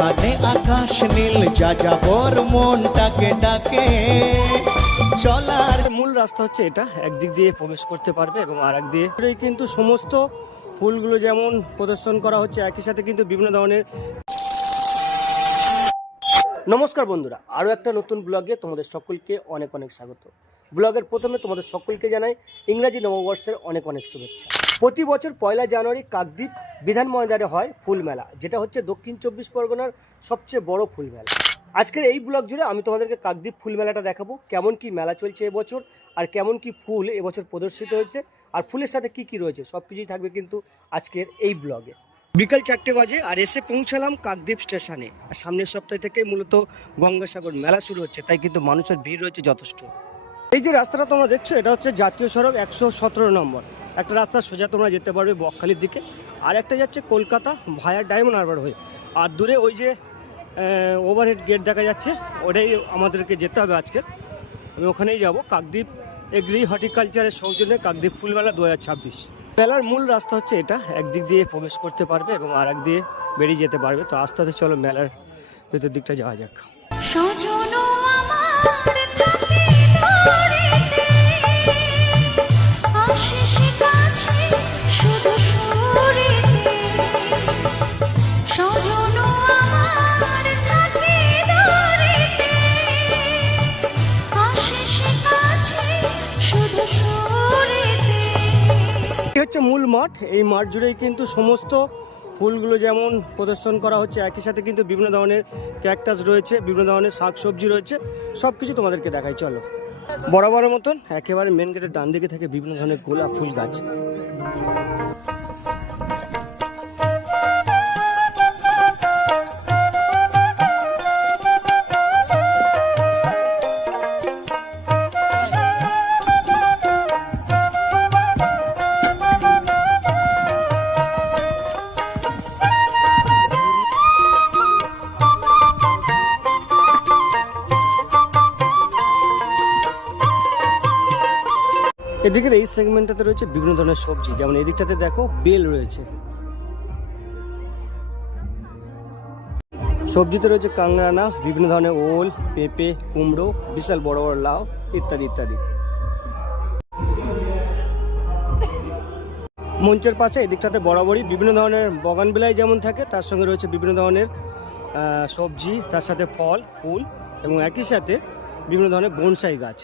যেখানে আকাশ নীল যাযাবর মনটাকে ডাকে চলার মূল রাস্তা হচ্ছে এটা, একদিক দিয়ে প্রবেশ করতে পারবে এবং আর এক দিয়ে কিন্তু সমস্ত ফুলগুলো যেমন প্রদর্শন করা হচ্ছে, একই সাথে কিন্তু বিভিন্ন ধরনের। নমস্কার বন্ধুরা, আরও একটা নতুন ব্লগে তোমাদের সকলকে অনেক অনেক স্বাগত। ব্লগের প্রথমে তোমাদের সকলকে জানাই ইংরাজি নববর্ষের অনেক অনেক শুভেচ্ছা। প্রতি বছর 1 জানুয়ারি কাকদ্বীপ বিধান ময়দানে হয় ফুল মেলা, যেটা হচ্ছে দক্ষিণ 24 পরগনার সবচেয়ে বড় ফুল মেলা। আজকের এই ব্লগ জুড়ে আমি তোমাদেরকে কাকদ্বীপ ফুল মেলাটা দেখাবো, কেমন কি মেলা চলছে এবছর, আর কেমন কি ফুল এবছর প্রদর্শিত হয়েছে, আর ফুলের সাথে কি কি রয়েছে সব কিছুই থাকবে কিন্তু আজকের এই ব্লগে। বিকাল 4টে বাজে আর এসে পৌঁছালাম কাকদ্বীপ স্টেশনে। আর সামনের সপ্তাহ থেকে মূলত গঙ্গাসাগর মেলা শুরু হচ্ছে, তাই কিন্তু মানুষের ভিড় রয়েছে যথেষ্ট। এই যে রাস্তাটা তোমরা দেখছো, এটা হচ্ছে জাতীয় সড়ক 117 নম্বর। একটা রাস্তা সোজা তোমরা যেতে পারবে বকখালির দিকে, আর একটা যাচ্ছে কলকাতা ভায়া ডায়মন্ড হারবার হয়ে। আর দূরে ওই যে ওভারহেড গেট দেখা যাচ্ছে, ওটাই আমাদেরকে যেতে হবে আজকে। আমি ওখানেই যাব। কাকদ্বীপ এগ্রি হর্টিকালচারের সৌজন্যে কাকদ্বীপ ফুলমেলা 2026। মেলার মূল রাস্তা হচ্ছে এটা, একদিক দিয়ে প্রবেশ করতে পারবে এবং আর এক দিয়ে বেরিয়ে যেতে পারবে। তো আস্তে আস্তে চলো মেলার ভেতর দিকটা যাওয়া যাক। হচ্ছে মূল মাঠ। এই মাঠ জুড়েই কিন্তু সমস্ত ফুলগুলো যেমন প্রদর্শন করা হচ্ছে, একই সাথে কিন্তু বিভিন্ন ধরনের ক্যাকটাস রয়েছে, বিভিন্ন ধরনের শাকসবজি রয়েছে, সব কিছু তোমাদেরকে দেখাই চলো। বরাবরের মতন একেবারে মেন গেটের ডান দিকে থাকে বিভিন্ন ধরনের গোলাপ ফুল গাছ। এদিকের এই সেগমেন্টটাতে রয়েছে বিভিন্ন ধরনের সবজি, যেমন এই দিকটাতে দেখো বেল রয়েছে, সবজিতে রয়েছে কাংরানা, বিভিন্ন ধরনের ওল, পেঁপে, কুমড়ো, বিশাল বড় বড় লাউ ইত্যাদি ইত্যাদি। মঞ্চের পাশে এদিকটাতে বরাবরই বিভিন্ন ধরনের বাগানবিলাস যেমন থাকে, তার সঙ্গে রয়েছে বিভিন্ন ধরনের সবজি, তার সাথে ফল ফুল এবং একই সাথে বিভিন্ন ধরনের বনসাই গাছ।